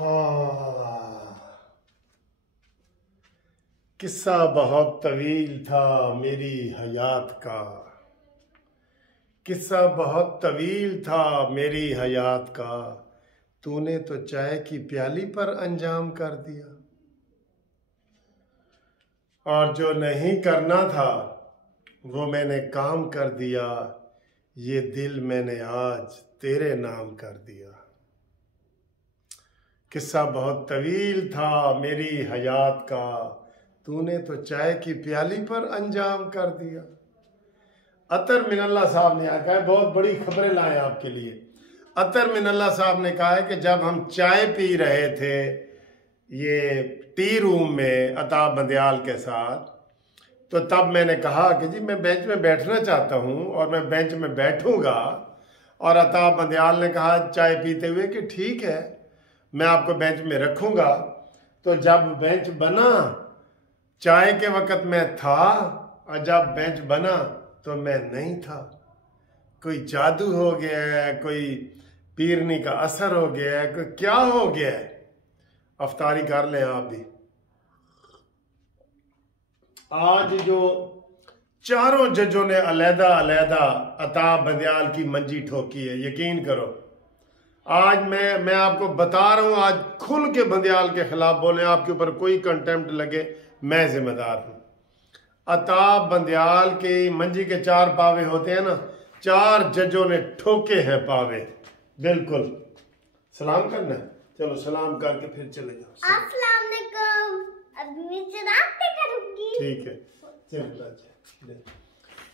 हाँ, किस्सा बहुत तवील था मेरी हयात का। किस्सा बहुत तवील था मेरी हयात का। तूने तो चाय की प्याली पर अंजाम कर दिया, और जो नहीं करना था वो मैंने काम कर दिया। ये दिल मैंने आज तेरे नाम कर दिया। किस्सा बहुत तवील था मेरी हयात का। तूने तो चाय की प्याली पर अंजाम कर दिया। अतर मिनल्ला साहब ने कहा है, बहुत बड़ी खबरें लाए आपके लिए। अतर मिनल्ला साहब ने कहा है कि जब हम चाय पी रहे थे ये टी रूम में अताब बंदयाल के साथ, तो तब मैंने कहा कि जी मैं बेंच में बैठना चाहता हूं और मैं बेंच में बैठूंगा। और अताब बंदयाल ने कहा चाय पीते हुए कि ठीक है, मैं आपको बेंच में रखूंगा। तो जब बेंच बना, चाय के वक्त मैं था, और जब बेंच बना तो मैं नहीं था। कोई जादू हो गया है, कोई पीरनी का असर हो गया है, कोई क्या हो गया है। अफ्तारी कर लें आप भी। आज जो चारों जजों ने अलहदा अलहदा अताब बंदयाल की मंजी ठोकी है, यकीन करो आज मैं आपको बता रहा हूं, आज खुल के बंदयाल के खिलाफ बोले, आपके ऊपर कोई कंटेम्प्ट लगे, मैं जिम्मेदार हूं। अताब बंदयाल के मंजी के 4 पावे होते हैं ना, 4 जजों ने ठोके हैं पावे। बिल्कुल। सलाम करना है, चलो सलाम करके फिर चले जाओ। अस्सलाम वालेकुम। अभी मैं सलाम करूंगी। ठीक है, चल।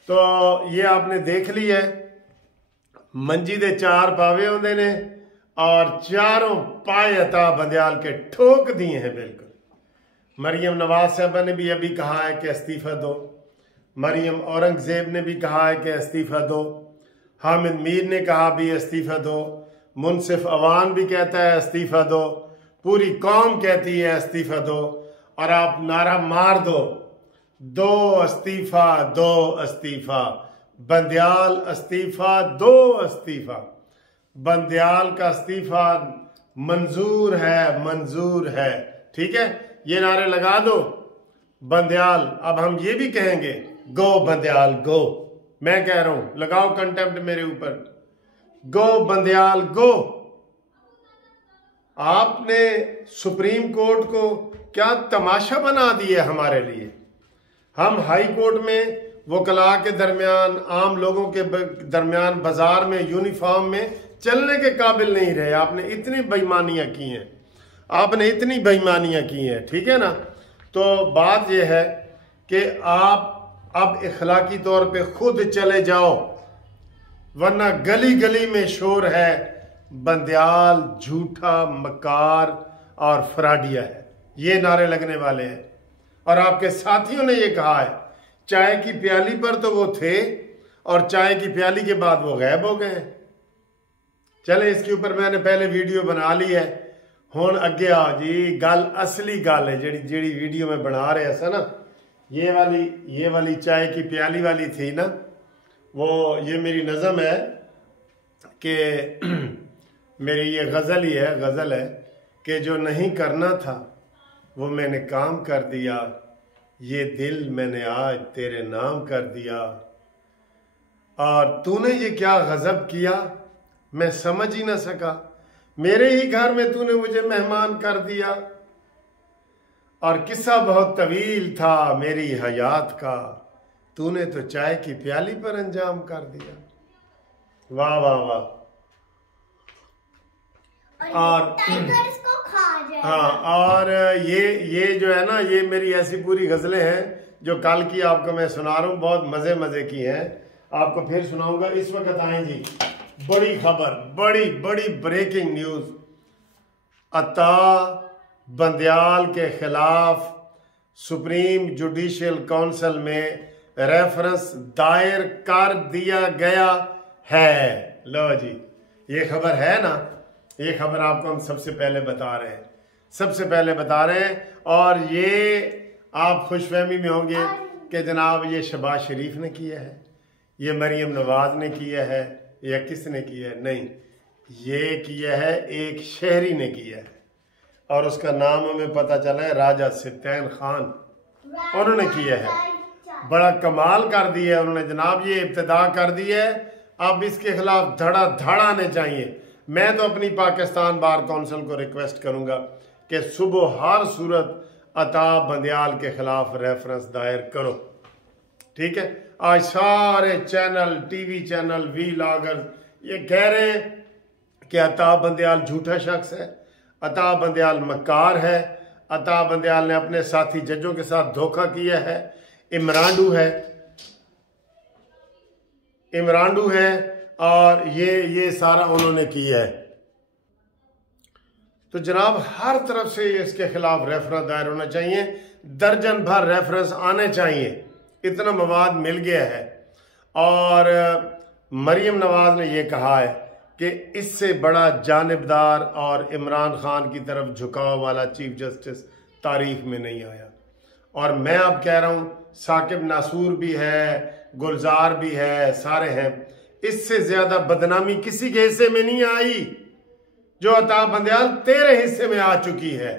तो ये आपने देख लिया है, मंजी दे 4 पावे होंगे ने, और चारों पाए अताब बंदयाल के ठोक दिए हैं। बिल्कुल। मरियम नवाज साहबा ने भी अभी कहा है कि इस्तीफा दो। मरियम औरंगजेब ने भी कहा है कि इस्तीफा दो। हामिद मीर ने कहा भी इस्तीफा दो। मुनसिफ अवान भी कहता है इस्तीफा दो। पूरी कौम कहती है इस्तीफा दो। और आप नारा मार दो, दो इस्तीफा, दो इस्तीफा, बंदयाल इस्तीफा, दो इस्तीफा। बंदयाल का इस्तीफा मंजूर है, मंजूर है। ठीक है, ये नारे लगा दो बंदयाल। अब हम ये भी कहेंगे गो बंदयाल गो। मैं कह रहा हूं, लगाओ कंटेम्प्ट मेरे ऊपर। गो बंदयाल गो। आपने सुप्रीम कोर्ट को क्या तमाशा बना दिया हमारे लिए। हम हाई कोर्ट में वकला के दरमियान, आम लोगों के दरमियान, बाजार में यूनिफॉर्म में चलने के काबिल नहीं रहे। आपने इतनी बेईमानियां की हैं, आपने इतनी बेईमानियां की हैं। ठीक है ना। तो बात यह है कि आप अब इखलाकी तौर पे खुद चले जाओ, वरना गली गली में शोर है बंदयाल झूठा, मकार और फ्राडिया है। ये नारे लगने वाले हैं। और आपके साथियों ने ये कहा है, चाय की प्याली पर तो वो थे और चाय की प्याली के बाद वो गायब हो गए हैं। चले, इसके ऊपर मैंने पहले वीडियो बना ली है। हुण अगे आ जी, गल असली गल है जेड़ी वीडियो में बना रहे सा ना, ये वाली चाय की प्याली वाली थी ना, वो ये मेरी नज़म है कि मेरी ये गज़ल है कि जो नहीं करना था वो मैंने काम कर दिया। ये दिल मैंने आज तेरे नाम कर दिया। और तूने ये क्या गजब किया, मैं समझ ही ना सका। मेरे ही घर में तूने मुझे मेहमान कर दिया। और किस्सा बहुत तवील था मेरी हयात का। तूने तो चाय की प्याली पर अंजाम कर दिया। वाह वाह वाह। और हाँ, और ये जो है ना, ये मेरी ऐसी पूरी गजलें हैं जो कल की आपको मैं सुना रहा हूँ, बहुत मजे मजे की हैं। आपको फिर सुनाऊंगा। इस वक्त आए जी बड़ी खबर, बड़ी ब्रेकिंग न्यूज। अताब बंदयाल के खिलाफ सुप्रीम जुडिशियल काउंसिल में रेफरेंस दायर कर दिया गया है। लो जी, ये खबर है ना, ये खबर आपको हम सबसे पहले बता रहे हैं। और ये आप खुशफहमी में होंगे कि जनाब ये शहबाज शरीफ ने किया है, ये मरियम नवाज ने किया है, या किसने किया है। नहीं, ये किया है एक शहरी ने किया है। और उसका नाम हमें पता चला है राजा सित्तैन खान, उन्होंने किया है। बड़ा कमाल कर दिया उन्होंने जनाब, ये इब्तिदा कर दी है। अब इसके खिलाफ धड़ा आने चाहिए। मैं तो अपनी पाकिस्तान बार काउंसिल को रिक्वेस्ट करूंगा कि सुबह हर सूरत अता बंदियाल के खिलाफ रेफरेंस दायर करो, ठीक है। आज सारे चैनल, टीवी चैनल, वीलॉगर ये कह रहे हैं कि अता बंदियाल झूठा शख्स है, अता बंदियाल मक्कार है, अता बंदियाल ने अपने साथी जजों के साथ धोखा किया है, इमरांडू है और ये सारा उन्होंने किया है। तो जनाब हर तरफ से इसके खिलाफ रेफरेंस दायर होना चाहिए, दर्जन भर रेफरेंस आने चाहिए, इतना मवाद मिल गया है। और मरियम नवाज ने यह कहा है कि इससे बड़ा जानिबदार और इमरान खान की तरफ झुकाव वाला चीफ जस्टिस तारीख में नहीं आया। और मैं अब कह रहा हूं साकिब नासूर भी है, गुलजार भी है, सारे हैं। इससे ज्यादा बदनामी किसी के हिस्से में नहीं आई जो अता बंदियाल तेरे हिस्से में आ चुकी है।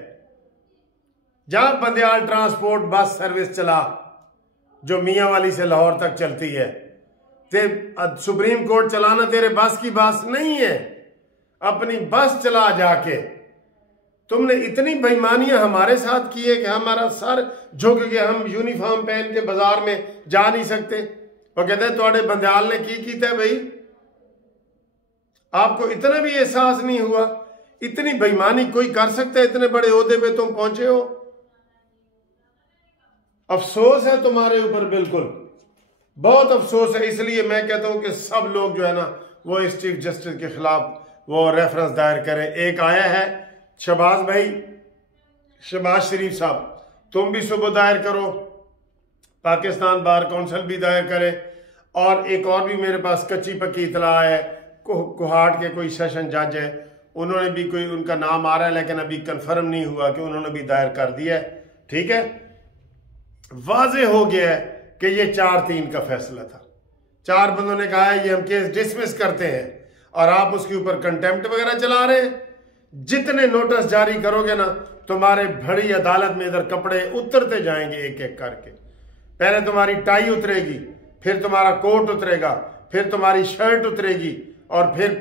जहां बंदियाल ट्रांसपोर्ट बस सर्विस चला जो मियां वाली से लाहौर तक चलती है, सुप्रीम कोर्ट चलाना तेरे बस की बात नहीं है। अपनी बस चला जाके तुमने इतनी बेईमानियां हमारे साथ की है कि हमारा सर झुक गया, हम यूनिफॉर्म पहन के बाजार में जा नहीं सकते। वो कहते हैं थोड़े बंदियाल ने की था भाई, आपको इतना भी एहसास नहीं हुआ? इतनी बेईमानी कोई कर सकता है? इतने बड़े ओहदे पे तुम पहुंचे हो, अफसोस है तुम्हारे ऊपर, बिल्कुल बहुत अफसोस है। इसलिए मैं कहता हूं कि सब लोग जो है ना वो इस चीफ जस्टिस के खिलाफ वो रेफरेंस दायर करें। एक आया है शहबाज भाई, शहबाज शरीफ साहब, तुम भी सुबह दायर करो, पाकिस्तान बार काउंसिल भी दायर करे। और एक और भी मेरे पास कच्ची पक्की इतला है, कोहाट के कोई सेशन जज है, उन्होंने भी कोई, उनका नाम आ रहा है लेकिन अभी कंफर्म नहीं हुआ कि उन्होंने भी दायर कर दिया है, ठीक है। वाजे हो गया है कि ये 4-3 का फैसला था। 4 बंदों ने कहा है ये हम केस डिसमिस करते हैं और आप उसके ऊपर कंटेम्प्ट वगैरह चला रहे हैं। जितने नोटिस जारी करोगे ना, तुम्हारे बड़ी अदालत में इधर कपड़े उतरते जाएंगे एक एक करके। पहले तुम्हारी टाई उतरेगी, फिर तुम्हारा कोट उतरेगा, फिर तुम्हारी शर्ट उतरेगी और फिर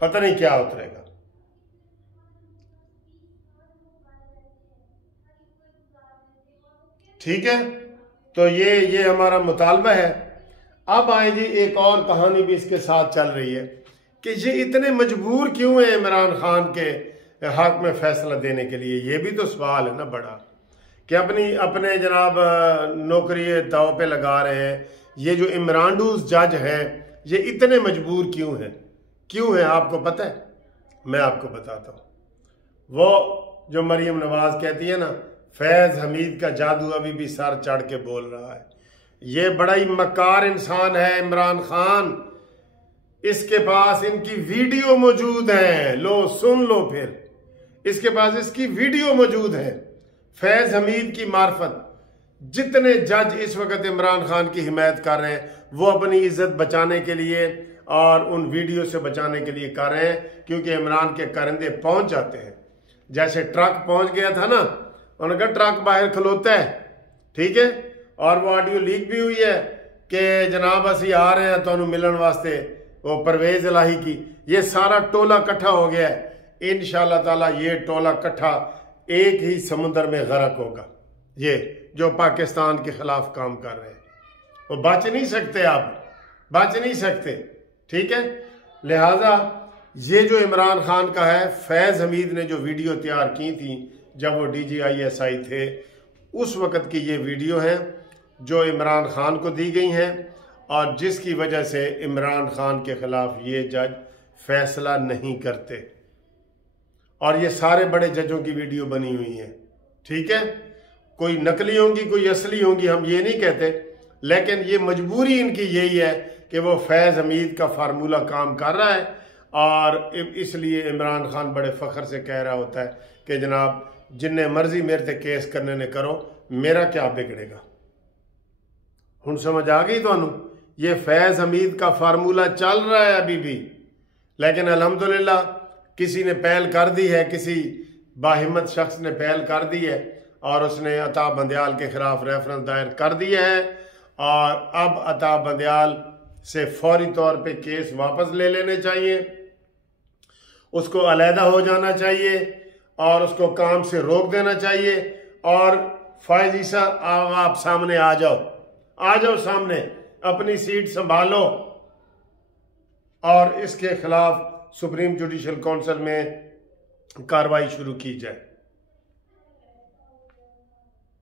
पता नहीं क्या उतरेगा। ठीक है, तो ये हमारा मुतालबा है। अब आए जी, एक और कहानी भी इसके साथ चल रही है कि ये इतने मजबूर क्यों है इमरान खान के हक में फैसला देने के लिए। ये भी तो सवाल है ना बड़ा, कि अपने जनाब नौकरी दाव पे लगा रहे हैं। ये जो इमरानडूस जज हैं ये इतने मजबूर क्यों है आपको पता है? मैं आपको बताता हूं। वो जो मरियम नवाज कहती है ना, फैज हमीद का जादू अभी भी सर चढ़ के बोल रहा है। ये बड़ा ही मक्कार इंसान है इमरान खान, इसके पास इनकी वीडियो मौजूद है, लो सुन लो फिर, इसके पास इसकी वीडियो मौजूद है। फैज हमीद की मार्फत जितने जज इस वक्त इमरान खान की हिमायत कर रहे हैं वो अपनी इज्जत बचाने के लिए और उन वीडियो से बचाने के लिए कर रहे हैं, क्योंकि इमरान के करंदे पहुंच जाते हैं। जैसे ट्रक पहुंच गया था ना, उन्होंने कहा ट्रक बाहर खलोता है, ठीक है, और वो ऑडियो लीक भी हुई है कि जनाब असी आ रहे हैं तो मिलन वास्ते, वो परवेज इलाही की। ये सारा टोला इकट्ठा हो गया है। इंशाअल्लाह ताला ये टोला इकट्ठा एक ही समुद्र में गरक होगा। ये जो पाकिस्तान के खिलाफ काम कर रहे हैं वो बच नहीं सकते, आप बच नहीं सकते, ठीक है। लिहाजा ये जो इमरान खान का है, फैज हमीद ने जो वीडियो तैयार की थी जब वो DGISI थे, उस वक़्त की ये वीडियो है जो इमरान खान को दी गई हैं और जिसकी वजह से इमरान खान के खिलाफ ये जज फैसला नहीं करते। और ये सारे बड़े जजों की वीडियो बनी हुई है, ठीक है। कोई नकली होंगी, कोई असली होंगी, हम ये नहीं कहते, लेकिन ये मजबूरी इनकी यही है कि वो फैज हमीद का फार्मूला काम कर रहा है। और इसलिए इमरान खान बड़े फख्र से कह रहा होता है कि जनाब जिन्ने मर्जी मेरे ते केस करने ने करो, मेरा क्या बिगड़ेगा। हुण समझ आ गई तुहानू? ये फैज हमीद का फार्मूला चल रहा है अभी भी, लेकिन अल्हम्दुलिल्लाह किसी ने पहल कर दी है, किसी बाहिम्मत शख्स ने पहल कर दी है और उसने अता बंदयाल के खिलाफ रेफरेंस दायर कर दिया है और अब अता बंदयाल से फौरी तौर पे केस वापस ले लेने चाहिए, उसको अलहदा हो जाना चाहिए और उसको काम से रोक देना चाहिए। और फायज ईसा आप सामने आ जाओ सामने, अपनी सीट संभालो और इसके खिलाफ सुप्रीम जुडिशल काउंसिल में कार्रवाई शुरू की जाए।